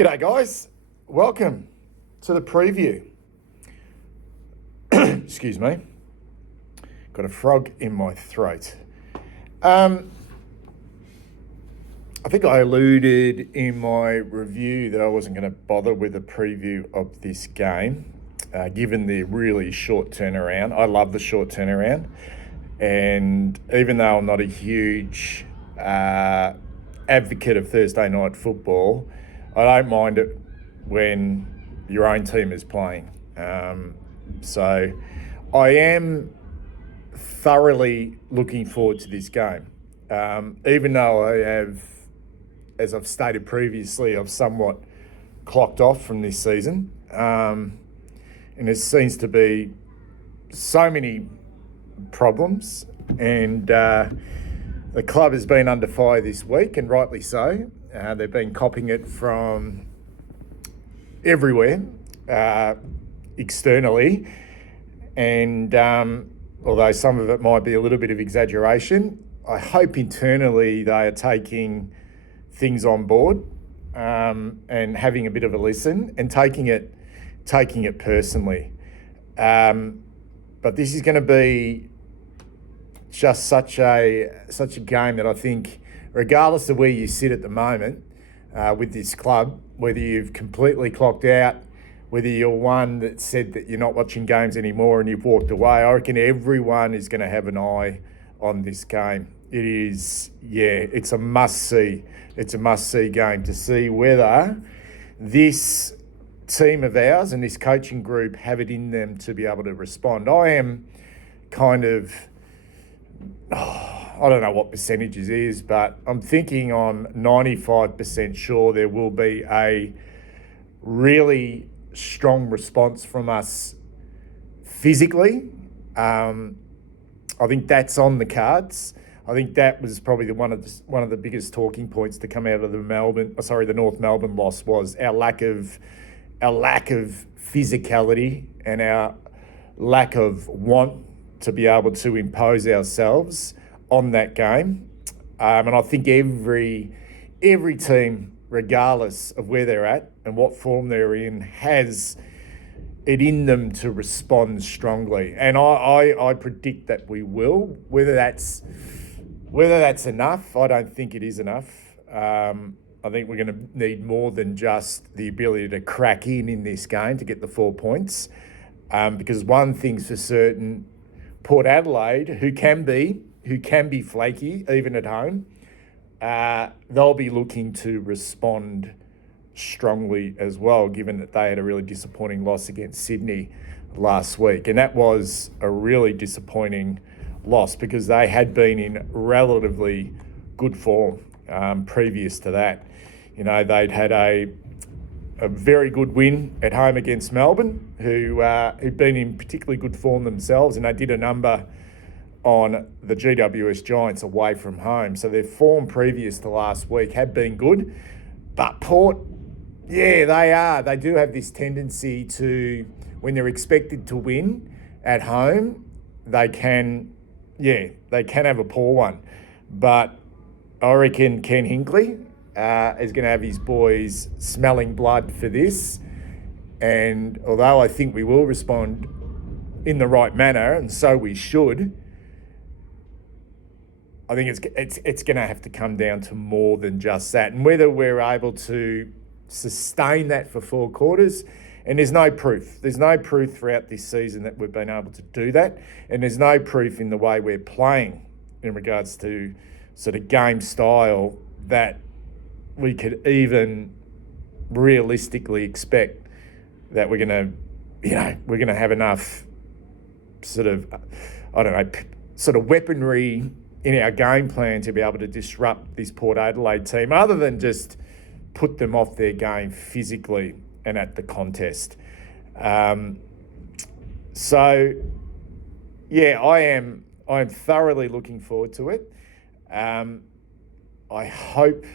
G'day guys, welcome to the preview. Excuse me, got a frog in my throat. I think I alluded in my review that I wasn't going to bother with a preview of this game, given the really short turnaround. I love the short turnaround, and even though I'm not a huge advocate of Thursday night football, I don't mind it when your own team is playing. So I am thoroughly looking forward to this game. Even though I have, as I've stated previously, I've somewhat clocked off from this season. And there seems to be so many problems. And the club has been under fire this week, and rightly so. They've been copying it from everywhere, externally. And although some of it might be a little bit of exaggeration, I hope internally they are taking things on board and having a bit of a listen and taking it personally. But this is going to be just such a game that I think, regardless of where you sit at the moment with this club, whether you've completely clocked out, whether you're one that said that you're not watching games anymore and you've walked away, I reckon everyone is going to have an eye on this game. It is, it's a must-see. It's a must-see game to see whether this team of ours and this coaching group have it in them to be able to respond. I am kind of... I don't know what percentages is, but I'm thinking I'm 95% sure there will be a really strong response from us physically. I think that's on the cards. I think that was probably one of the biggest talking points to come out of the North Melbourne loss was our lack of physicality and our lack of want to be able to impose ourselves on that game. And I think every team, regardless of where they're at and what form they're in, has it in them to respond strongly. And I predict that we will. Whether that's enough, I don't think it is enough. I think we're going to need more than just the ability to crack in this game to get the 4 points. Because one thing's for certain, Port Adelaide, who can be flaky even at home, they'll be looking to respond strongly as well, given that they had a really disappointing loss against Sydney last week. And that was a really disappointing loss because they had been in relatively good form previous to that. You know, they'd had a very good win at home against Melbourne, who'd been in particularly good form themselves, and they did a number on the GWS Giants away from home. So their form previous to last week had been good. But Port, they do have this tendency to, when they're expected to win at home, they can have a poor one. But I reckon Ken Hinkley is going to have his boys smelling blood for this. And although I think we will respond in the right manner, and so we should, I think it's going to have to come down to more than just that. And whether we're able to sustain that for 4 quarters, and there's no proof. There's no proof throughout this season that we've been able to do that. And there's no proof in the way we're playing in regards to sort of game style that we could even realistically expect that we're going to have enough sort of weaponry in our game plan to be able to disrupt this Port Adelaide team, other than just put them off their game physically and at the contest. I am thoroughly looking forward to it. I hope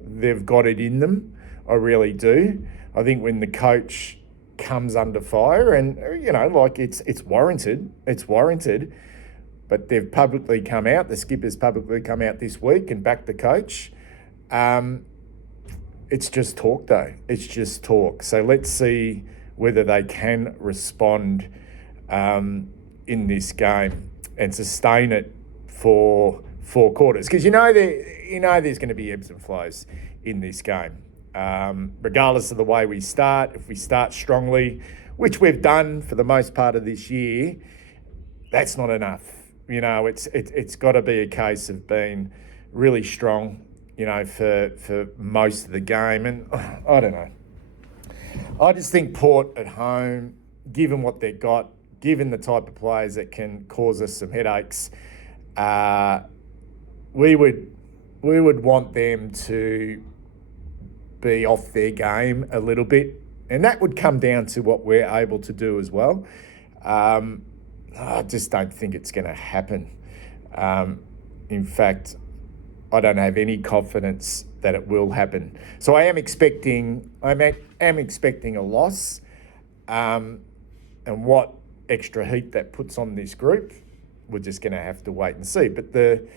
they've got it in them. I really do. I think when the coach comes under fire, and it's warranted. But they've publicly come out. The skipper's publicly come out this week and backed the coach. it's just talk, though. It's just talk. So let's see whether they can respond in this game and sustain it for 4 quarters. Because there's going to be ebbs and flows in this game. Regardless of the way we start, if we start strongly, which we've done for the most part of this year, that's not enough. It's got to be a case of being really strong, for most of the game. And I don't know. I just think Port at home, given what they've got, given the type of players that can cause us some headaches, we would want them to be off their game a little bit, and that would come down to what we're able to do as well. I just don't think it's going to happen. In fact, I don't have any confidence that it will happen. So I am expecting a loss, and what extra heat that puts on this group, we're just going to have to wait and see. But the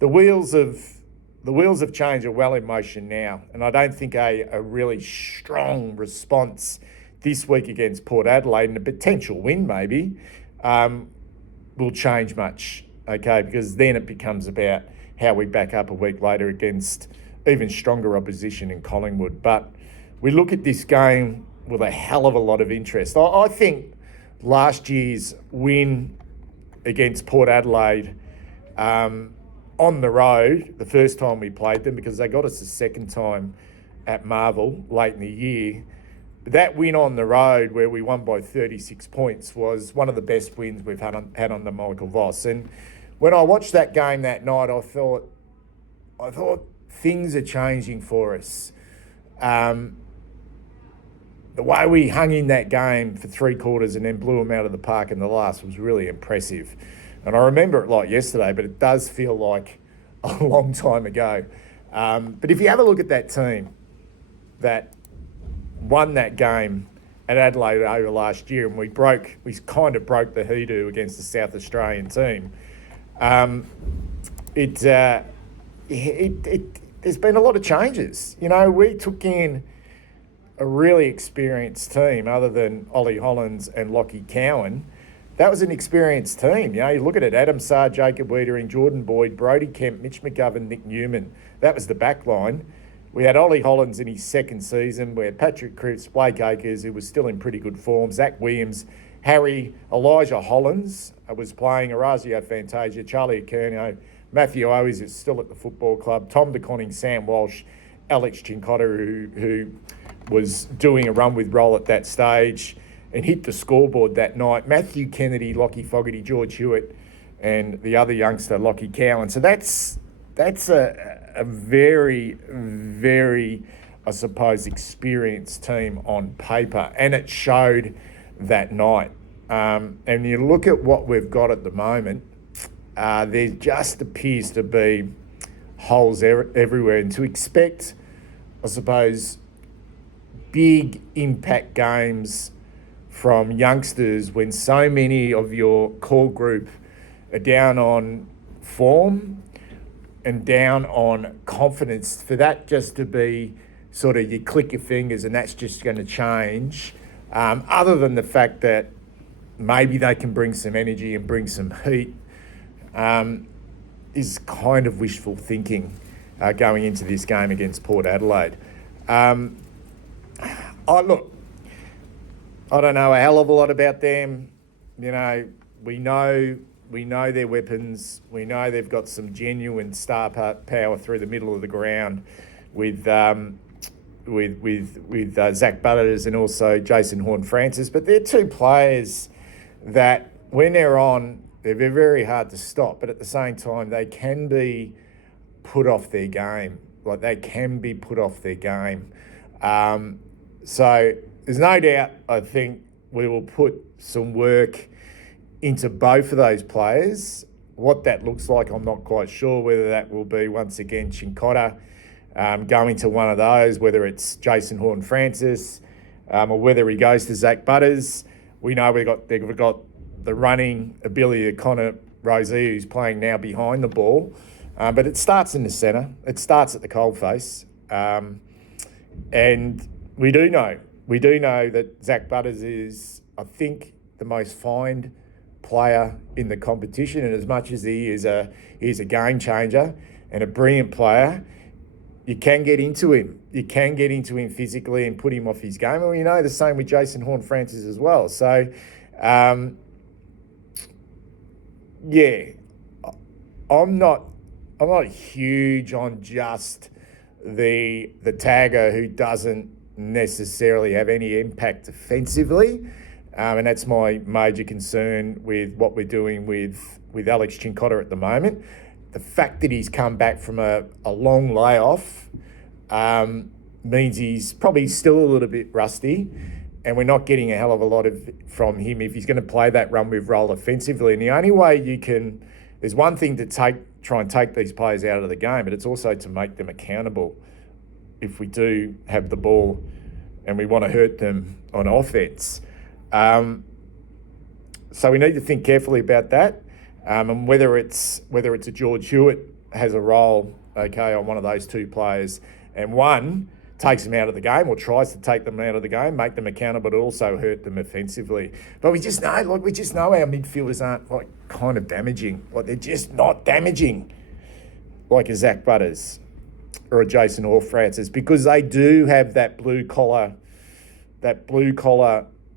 wheels of change are well in motion now, and I don't think a really strong response this week against Port Adelaide and a potential win maybe will change much, okay? Because then it becomes about how we back up a week later against even stronger opposition in Collingwood. But we look at this game with a hell of a lot of interest. I think last year's win against Port Adelaide on the road, the first time we played them, because they got us the second time at Marvel late in the year, that win on the road where we won by 36 points was one of the best wins we've had under Michael Voss. And when I watched that game that night, I thought things are changing for us. The way we hung in that game for 3 quarters and then blew them out of the park in the last was really impressive. And I remember it like yesterday, but it does feel like a long time ago. But if you have a look at that team that won that game at Adelaide over last year, and we kind of broke the hoodoo against the South Australian team. There's been a lot of changes. We took in a really experienced team other than Ollie Hollands and Lockie Cowan. That was an experienced team. You look at it, Adam Sarr, Jacob Wiedering, Jordan Boyd, Brodie Kemp, Mitch McGovern, Nick Newman. That was the back line. We had Ollie Hollands in his second season. We had Patrick Cripps, Blake Acres, who was still in pretty good form, Zach Williams, Elijah Hollands was playing, Orazio Fantasia, Charlie Akerno, Matthew Owes is still at the football club, Tom DeConning, Sam Walsh, Alex Chincotta, who was doing a run with roll at that stage and hit the scoreboard that night, Matthew Kennedy, Lockie Fogarty, George Hewitt, and the other youngster, Lockie Cowan. So that's a very, very, I suppose, experienced team on paper, and it showed that night. And you look at what we've got at the moment, there just appears to be holes everywhere, and to expect, I suppose, big impact games from youngsters when so many of your core group are down on form and down on confidence, for that just to be sort of you click your fingers and that's just going to change, other than the fact that maybe they can bring some energy and bring some heat, is kind of wishful thinking going into this game against Port Adelaide. I don't know a hell of a lot about them. We know their weapons. We know they've got some genuine star power through the middle of the ground with Zach Butters and also Jason Horne-Francis. But they're two players that when they're on, they're very hard to stop. But at the same time, they can be put off their game. So there's no doubt, I think, we will put some work into both of those players. What that looks like, I'm not quite sure. Whether that will be, once again, Chincotta going to one of those, whether it's Jason Horne-Francis or whether he goes to Zach Butters. We know they've got the running ability of Connor Rozee, who's playing now behind the ball. But it starts in the centre. It starts at the coalface. And we do know that Zach Butters is, I think, the most fined player in the competition. And as much as he is a game changer and a brilliant player, you can get into him. You can get into him physically and put him off his game. And we know the same with Jason Horne-Francis as well. So, yeah, I'm not huge on just the tagger who doesn't necessarily have any impact defensively. And that's my major concern with what we're doing with Alex Cincotta at the moment. The fact that he's come back from a long layoff means he's probably still a little bit rusty, and we're not getting a hell of a lot from him if he's going to play that run-move role offensively. And the only way you can... There's one thing to try and take these players out of the game, but it's also to make them accountable if we do have the ball and we want to hurt them on offense. So we need to think carefully about that, and whether it's a George Hewitt has a role, okay, on one of those two players, and one takes them out of the game or tries to take them out of the game, make them accountable, but also hurt them offensively. But we just know our midfielders aren't kind of damaging. They're just not damaging like a Zach Butters or a Jason Horne-Francis, because they do have that blue collar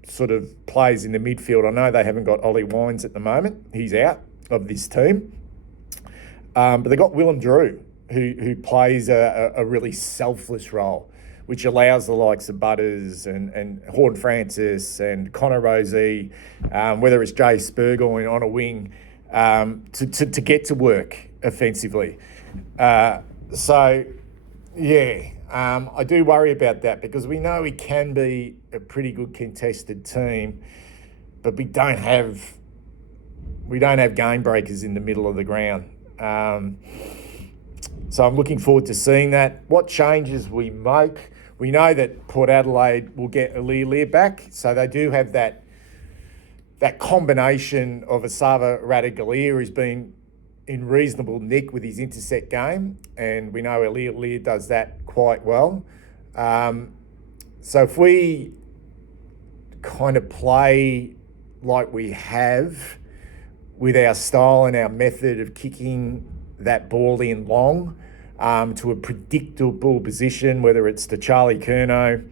sort of plays in the midfield. I know they haven't got Ollie Wines at the moment. He's out of this team. But they got Willem Drew, who plays a really selfless role, which allows the likes of Butters and Horne-Francis and Connor Rozee, whether it's Jay Spurgoyne on a wing, to get to work offensively. I do worry about that, because we know we can be a pretty good contested team, but we don't have game breakers in the middle of the ground. So I'm looking forward to seeing that. What changes we make? We know that Port Adelaide will get Lear back, so they do have that combination of Asava Ratugolea, who's been in reasonable nick with his intercept game, and we know Lear does that quite well. So if we kind of play like we have with our style and our method of kicking that ball in long to a predictable position, whether it's to Charlie Curnow,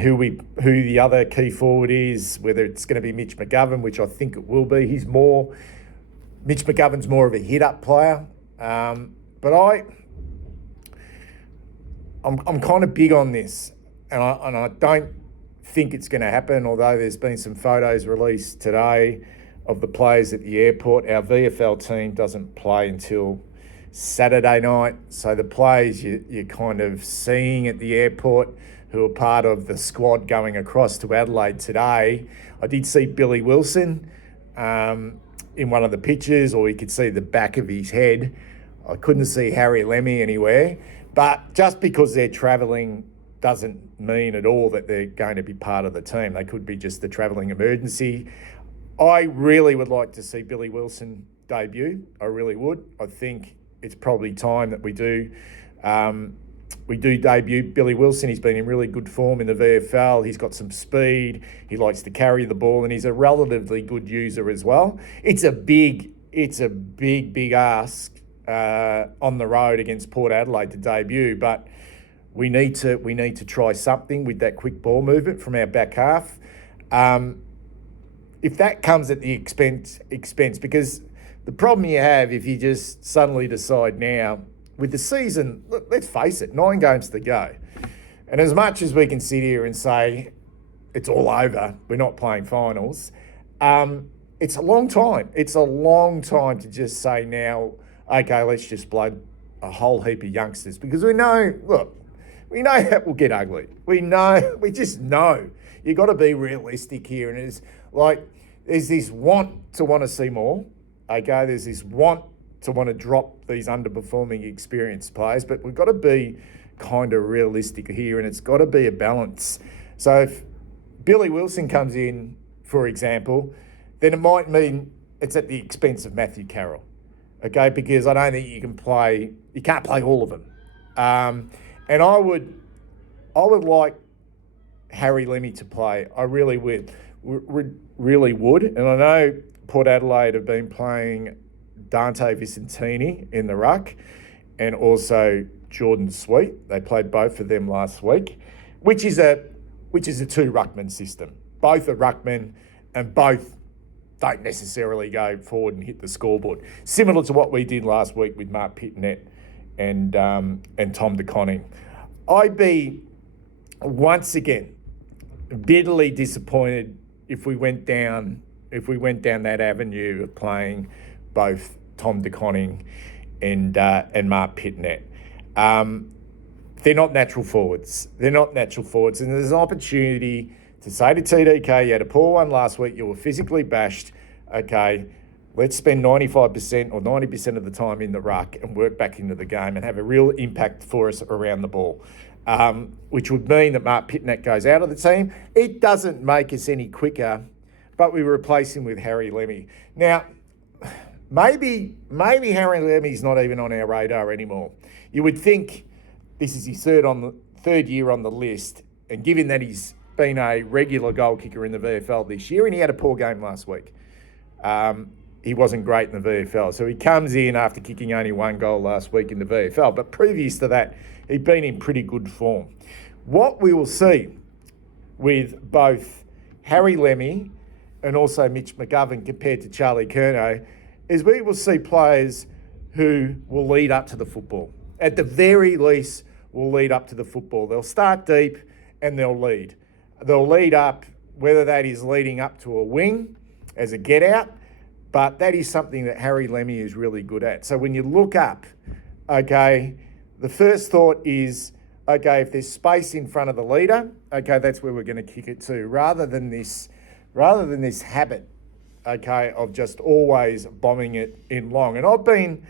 who the other key forward is, whether it's going to be Mitch McGovern, which I think it will be. Mitch McGovern's more of a hit-up player, but I'm kind of big on this, and I don't think it's going to happen, although there's been some photos released today of the players at the airport. Our VFL team doesn't play until Saturday night, so the players you're kind of seeing at the airport who are part of the squad going across to Adelaide today. I did see Billy Wilson in one of the pictures, or you could see the back of his head. I couldn't see Harry Lemmy anywhere, but just because they're travelling doesn't mean at all that they're going to be part of the team. They could be just the travelling emergency. I really would like to see Billy Wilson debut. I really would. I think it's probably time that we do debut Billy Wilson. He's been in really good form in the VFL. He's got some speed. He likes to carry the ball, and he's a relatively good user as well. It's a big ask on the road against Port Adelaide to debut, but we need to try something with that quick ball movement from our back half. If that comes at the expense, because the problem you have if you just suddenly decide now, with the season, let's face it, 9 games to go. And as much as we can sit here and say it's all over, we're not playing finals, it's a long time. It's a long time to just say now, okay, let's just blood a whole heap of youngsters, because we know that will get ugly. We just know. You've got to be realistic here. And it's like there's this want to see more, okay? There's this want to want to drop these underperforming experienced players, but we've got to be kind of realistic here, and it's got to be a balance. So if Billy Wilson comes in, for example, then it might mean it's at the expense of Matthew Carroll, okay? Because I don't think you can't play all of them. And I would I would like Harry Lemmy to play. I really would. Really would. And I know Port Adelaide have been playing Dante Vicentini in the ruck and also Jordan Sweet. They played both of them last week, which is a two ruckman system. Both are ruckmen and both don't necessarily go forward and hit the scoreboard. Similar to what we did last week with Mark Pitnet and Tom De Koning. I'd be once again bitterly disappointed if we went down that avenue of playing both Tom De Koning and Mark Pitnet. They're not natural forwards. And there's an opportunity to say to TDK, you had a poor one last week, you were physically bashed. Okay, let's spend 95% or 90% of the time in the ruck and work back into the game and have a real impact for us around the ball, which would mean that Mark Pitnet goes out of the team. It doesn't make us any quicker, but we replace him with Harry Lemmy. Now, maybe Harry Lemmy's not even on our radar anymore. You would think this is his third year on the list, and given that he's been a regular goal kicker in the VFL this year, and he had a poor game last week. He wasn't great in the VFL. So he comes in after kicking only one goal last week in the VFL. But previous to that, he'd been in pretty good form. What we will see with both Harry Lemmy and also Mitch McGovern compared to Charlie Curnow is we will see players who will lead up to the football. At the very least, will lead up to the football. They'll start deep and they'll lead. They'll lead up, whether that is leading up to a wing as a get-out, but that is something that Harry Lemmy is really good at. So when you look up, okay, the first thought is, okay, if there's space in front of the leader, okay, that's where we're going to kick it to, rather than this habit, okay, of just always bombing it in long. And I've been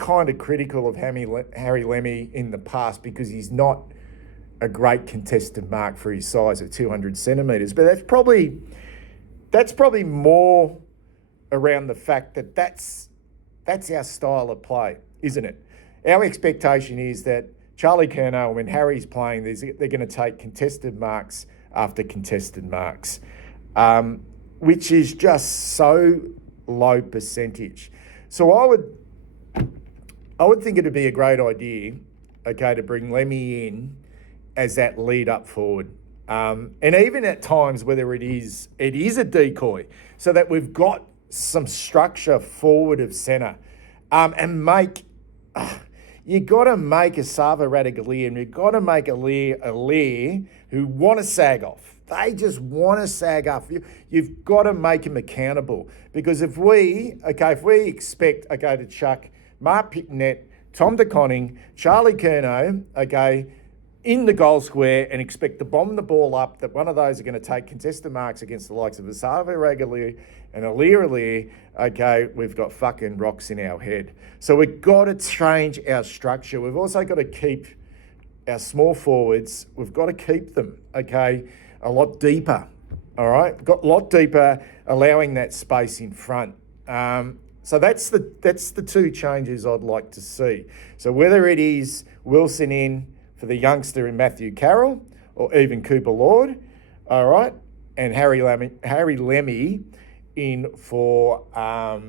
kind of critical of Harry Lemmy in the past because he's not a great contested mark for his size at 200 centimetres. But that's probably more around the fact that that's our style of play, isn't it? Our expectation is that Charlie Curnow, when Harry's playing, they're going to take contested marks after contested marks, which is just so low percentage. So I would think it'd be a great idea, okay, to bring Lemmy in as that lead up forward. And even at times, whether it is a decoy, so that we've got some structure forward of centre, and you got to make a Sava Radaglia and you've got to make a Lear who want to sag off. They just want to sag off. You've got to make them accountable, because if we expect to chuck Mark Pitnet, Tom De Koning, Charlie Curnow, in the goal square and expect to bomb the ball up, that one of those are going to take contested marks against the likes of Asava Radaglia and Lear, we've got fucking rocks in our head. So we've got to change our structure. We've also got to keep our small forwards, we've got to keep them, a lot deeper, all right? Got a lot deeper, allowing that space in front. So that's the two changes I'd like to see. So whether it is Wilson in for the youngster in Matthew Carroll, or even Cooper Lord, all right, and Harry Lemmy in for Mark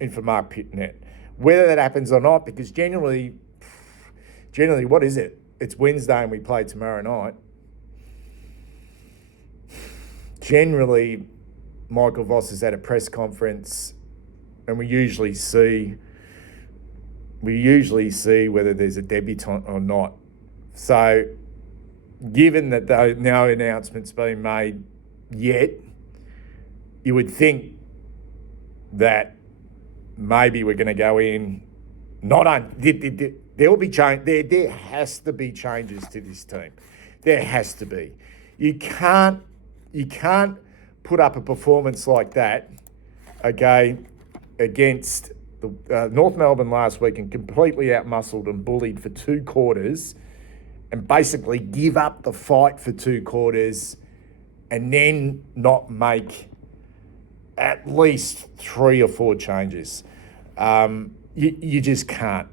Pitnet. Whether that happens or not, because generally, what is it? It's Wednesday and we play tomorrow night. Generally, Michael Voss is at a press conference, and we usually see whether there's a debutant or not. So, given that no announcement's been made yet, you would think that maybe we're going to go in. There will be change. There has to be changes to this team. There has to be. You can't put up a performance like that, against the North Melbourne last week and completely outmuscled and bullied for 2 quarters, and basically give up the fight for 2 quarters, and then not make at least 3 or 4 changes. You just can't.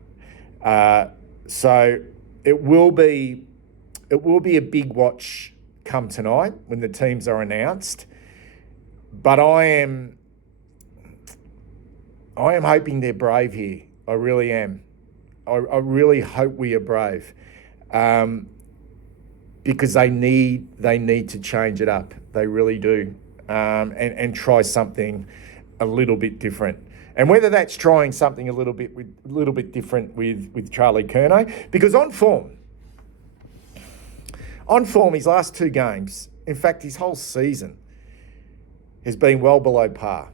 So it will be it will be a big watch come tonight when the teams are announced. But I am hoping they're brave here. I really am. I really hope we are brave, because they need to change it up. They really do, and try something a little bit different. And whether that's trying something a little bit different with Charlie Curnow, because on form, his last 2 games, in fact, his whole season, has been well below par.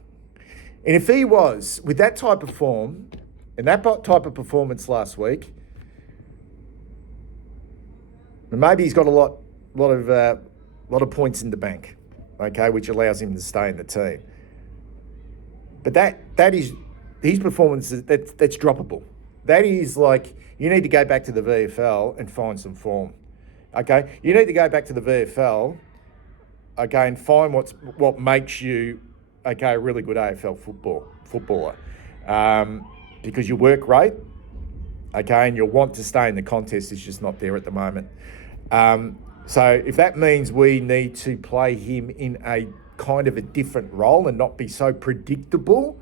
And if he was with that type of form and that type of performance last week, maybe he's got a lot of points in the bank, okay, which allows him to stay in the team. But that is his performance. That's droppable. That is like, you need to go back to the VFL and find some form. Okay, you need to go back to the VFL, okay, and find what makes you, okay, a really good AFL footballer, because your work rate, okay, and your want to stay in the contest is just not there at the moment. So if that means we need to play him in a kind of a different role and not be so predictable,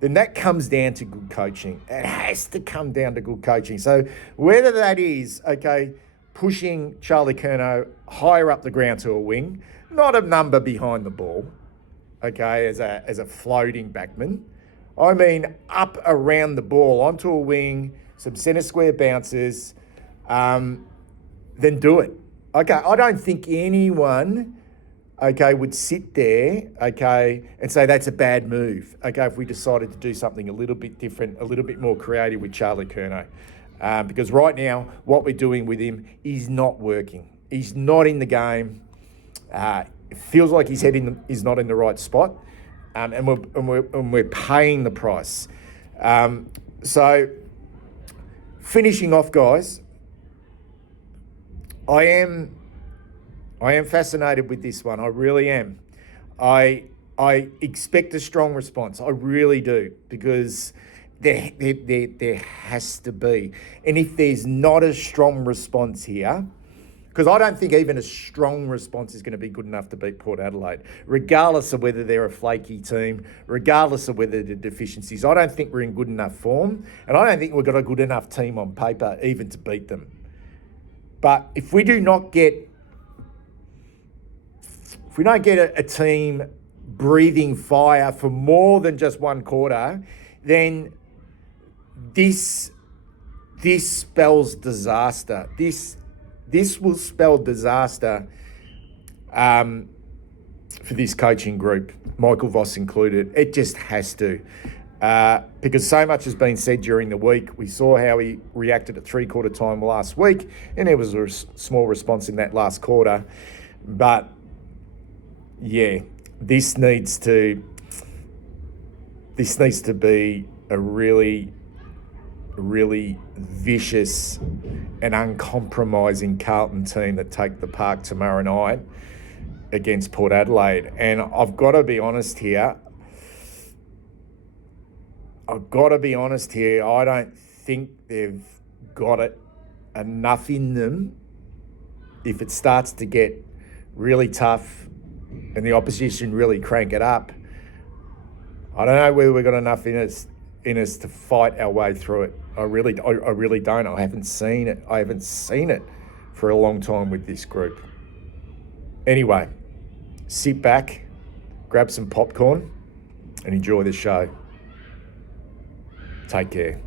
then that comes down to good coaching. It has to come down to good coaching. So whether that is, okay, pushing Charlie Curnow higher up the ground to a wing, not a number behind the ball, okay, as a floating backman. I mean, up around the ball, onto a wing, some centre square bounces, then do it. Okay, I don't think anyone, okay, would sit there, okay, and say that's a bad move, okay, if we decided to do something a little bit different, a little bit more creative with Charlie Curnow. Because right now, what we're doing with him is not working. He's not in the game. It feels like his head is not in the right spot, and we're paying the price. So, finishing off, guys, I am fascinated with this one. I really am. I expect a strong response. I really do, because there has to be. And if there's not a strong response here, because I don't think even a strong response is going to be good enough to beat Port Adelaide, regardless of whether they're a flaky team, regardless of whether the deficiencies. I don't think we're in good enough form, and I don't think we've got a good enough team on paper even to beat them. But if we don't get a team breathing fire for more than just one quarter, then this spells disaster. This will spell disaster for this coaching group, Michael Voss included. It just has to. Because so much has been said during the week. We saw how he reacted at 3/4 time last week, and there was a small response in that last quarter. But, yeah, this needs to be a really, really vicious and uncompromising Carlton team that take the park tomorrow night against Port Adelaide. And I've got to be honest here. I don't think they've got it enough in them. If it starts to get really tough and the opposition really crank it up, I don't know whether we've got enough in us to fight our way through it. I really don't. I haven't seen it for a long time with this group. Anyway, sit back, grab some popcorn, and enjoy the show. Take care.